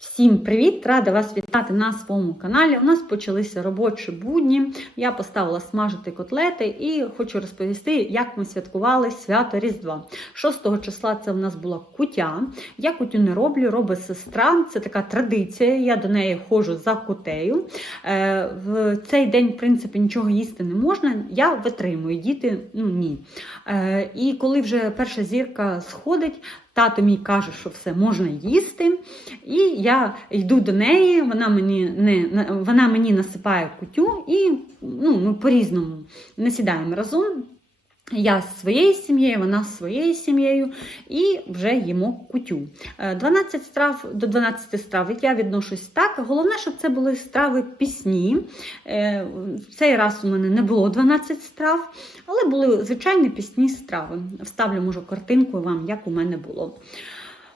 Всім привіт! Рада вас вітати на своєму каналі. У нас почалися робочі будні. Я поставила смажити котлети і хочу розповісти, як ми святкували свято Різдва. 6 числа це в нас була кутя. Я кутю не роблю, робить сестра. Це така традиція. Я до неї ходжу за кутею. Е, В цей день, в принципі, нічого їсти не можна. Я витримую, діти ну ні. Е, І коли вже перша зірка сходить, тато мій каже, що все можна їсти. І я йду до неї, вона мені не вона мені насипає кутю, і ну, ми по-різному не сідаємо разом. Я з своєю сім'єю, вона з своєю сім'єю, і вже їмо кутю. Е, 12 страв до 12 страв я відношусь так. Головне, щоб це були страви пісні. Е, В цей раз у мене не було 12 страв, але були звичайні пісні страви. Вставлю, можу, картинку вам, як у мене було.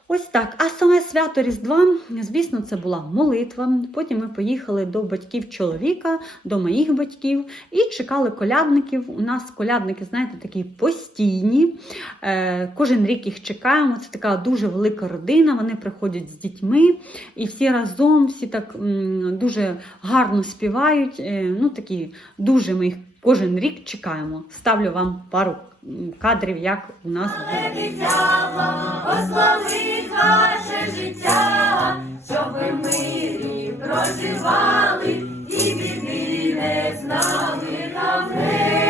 Ось так. А саме свято Різдва, звісно, це була молитва. Потім ми поїхали до батьків чоловіка, до моїх батьків і чекали колядників. У нас колядники, знаєте, такі постійні. Е, Кожен рік їх чекаємо. Це така дуже велика родина. Вони приходять з дітьми і всі разом, всі так дуже гарно співають. Е, Ну, такі дуже ми їх кожен рік чекаємо. Ставлю вам пару кадрів, як у нас благословить ваше життя, щоб ви мирі проживали і біди не знали,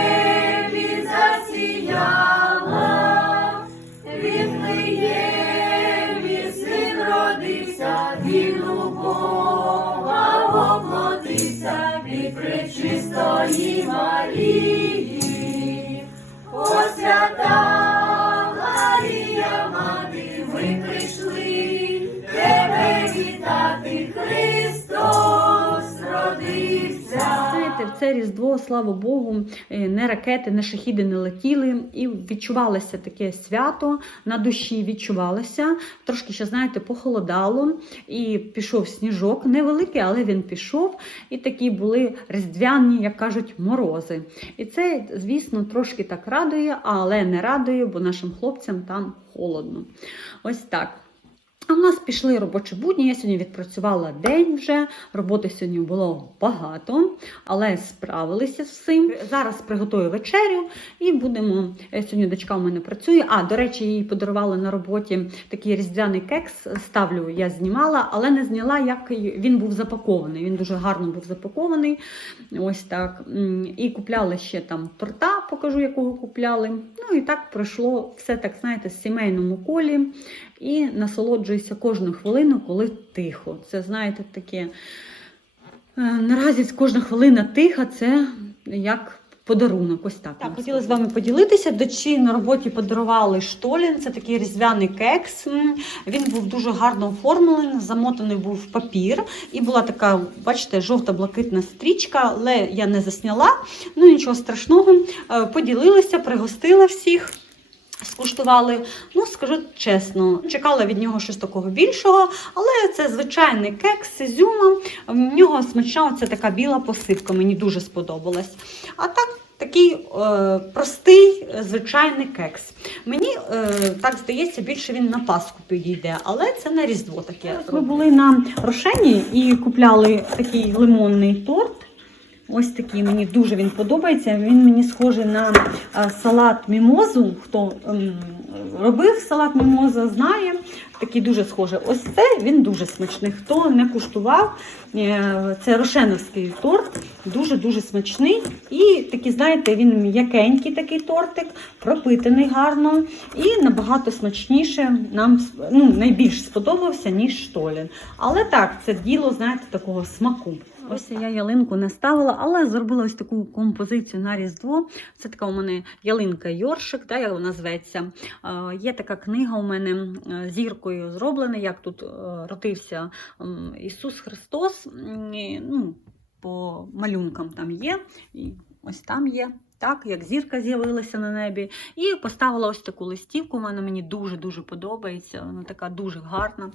você. Це Різдво, слава Богу, е, не ракети, не шахіди не летіли, і відчувалося таке свято на душі. Відчувалося. Трошки ще, знаєте, похолодало, і пішов сніжок, невеликий, але він пішов. І такі були різдвяні, як кажуть, морози. І це, звісно, трошки так радує, але не радує, бо нашим хлопцям там холодно. Ось так. А в нас пішли робочі будні. Я сьогодні відпрацювала день вже. Роботи сьогодні було багато, але справилися з цим. Зараз приготую вечерю і будемо. е, Сьогодні дочка у мене працює. А, до речі, їй подарували на роботі такий різдвяний кекс. Ставлю, я знімала, але не зняла, як він був запакований. Він дуже гарно був запакований. Ось так. І купляли ще там торта, покажу, якого купляли. Ну і так пройшло все так, знаєте, в сімейному колі і насолоджуюся кожну хвилину, коли тихо. Це, знаєте, таке. е, Наразі кожна хвилина тиха це як подарунок. Ось так. Так, хотіла з вами поділитися. Дочі на роботі подарували штолін. Це такий різдвяний кекс. Він був дуже гарно оформлений, замотаний був в папір. І була така, бачите, жовта-блакитна стрічка, але я не засняла. Ну нічого страшного. Е, Поділилася, пригостила всіх. Скуштували, ну скажу чесно, чекала від нього щось такого більшого, але це звичайний кекс з ізюмом. В нього смачна оця така біла посипка, мені дуже сподобалась. А так, такий е, простий, звичайний кекс. Мені е, так здається, більше він на Пасху підійде, але це на Різдво таке. Ми були на Рошені і купляли такий лимонний торт. Ось такий мені дуже він подобається. Він мені схожий на е, салат мімозу. Хто ем, робив салат мімоза, знає. Такий дуже схожий. Ось це він дуже смачний. Хто не куштував, е, це рошеновський торт, дуже-дуже смачний. І такий, знаєте, він м'якенький такий тортик, пропитаний гарно і набагато смачніше. Нам ну, найбільш сподобався, ніж штолін. Але так, це діло, знаєте, такого смаку. Ось я ялинку не ставила, але зробила ось таку композицію на Різдво. Це така у мене ялинка Йоршик, так, як вона зветься. Е, Є така книга у мене е, зіркою зроблена, як тут е, родився Ісус Христос. Ну, по малюнкам там є. І ось там є. Так, як зірка з'явилася на небі, і поставила ось таку листівку. Вона мені дуже-дуже подобається. Вона така дуже гарна.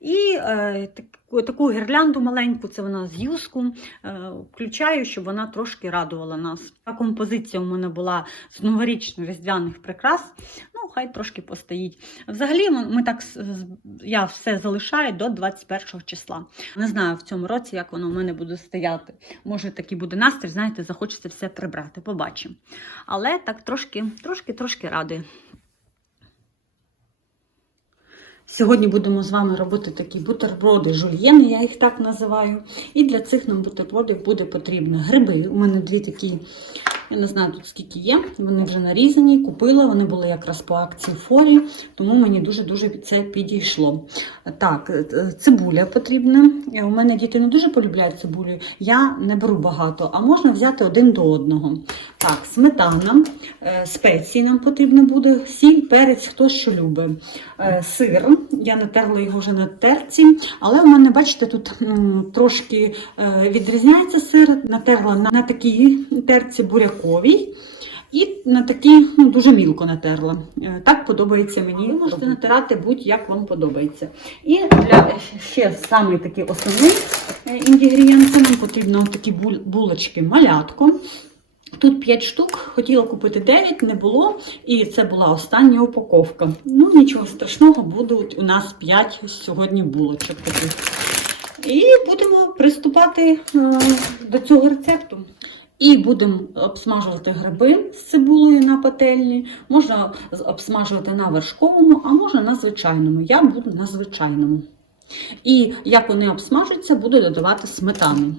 І е, так, таку гірлянду маленьку, це вона з юску. е, Включаю, щоб вона трошки радувала нас. А композиція у мене була з новорічно-різдвяних прикрас. Ну, хай трошки постоїть. Взагалі, ми так я все залишаю до 21 числа. Не знаю в цьому році, як воно у мене буде стояти. Може, такий буде настрій, знаєте, захочеться все прибрати. Побачимо. Але так трошки, трошки, трошки радує. Сьогодні будемо з вами робити такі бутерброди жульєни, я їх так називаю. І для цих нам бутербродів буде потрібно гриби. У мене дві такі, я не знаю тут скільки є. Вони вже нарізані, купила. Вони були якраз по акції форі, тому мені дуже-дуже це підійшло. Так, е, цибуля потрібна. Е, У мене діти не дуже полюбляють цибулю. Я не беру багато, а можна взяти один до одного. Так, сметана, е, спеції нам потрібно буде, сіль, перець, хто що любить. Е, Сир, я натерла його вже на терці, але у мене, бачите, тут трошки е, відрізняється сир. Натерла на, на такій терці буряковій. І на такі ну, дуже мілко натерла. Е, Так подобається мені. Ви можете натирати будь-як вам подобається. І для ще самий такий основний е, інгредієнт нам потрібно такі булочки малятко. Тут 5 штук, хотіла купити 9, не було, і це була остання упаковка. Ну, нічого страшного, будуть у нас 5 сьогодні булочок. І будемо приступати е, до цього рецепту. І будемо обсмажувати гриби з цибулею на пательні. Можна обсмажувати на вершковому, а можна на звичайному. Я буду на звичайному. І як вони обсмажуються, буду додавати сметану.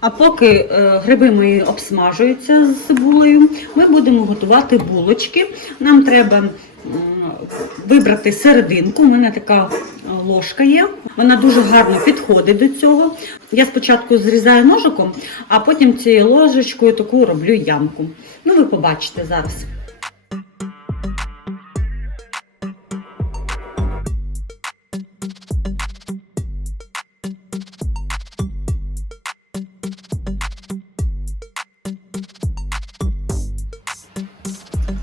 А поки е, гриби мої обсмажуються з цибулею, ми будемо готувати булочки. Нам треба вибрати серединку. У мене така е, ложка є. Вона дуже гарно підходить до цього. Я спочатку зрізаю ножиком, а потім цією ложечкою таку роблю ямку. Ну, ви побачите зараз.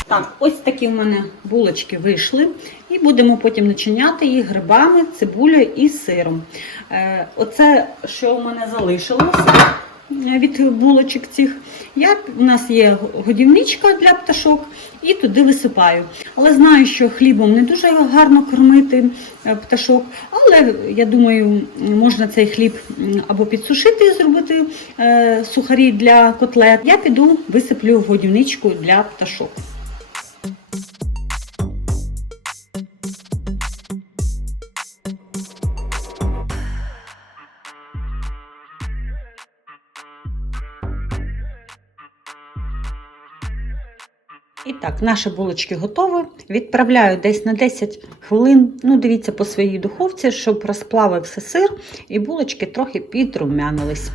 Так, ось такі в мене булочки вийшли. І будемо потім начиняти їх грибами, цибулею і сиром. Е, оце, що у мене залишилося від булочок цих, я, у нас є годівничка для пташок і туди висипаю. Але знаю, що хлібом не дуже гарно кормити е, пташок, але я думаю, можна цей хліб або підсушити і зробити е, сухарі для котлет. Я піду висиплю в годівничку для пташок. І так, наші булочки готові. Відправляю десь на 10 хвилин. Ну, дивіться по своїй духовці, щоб розплавився сир і булочки трохи підрумянились.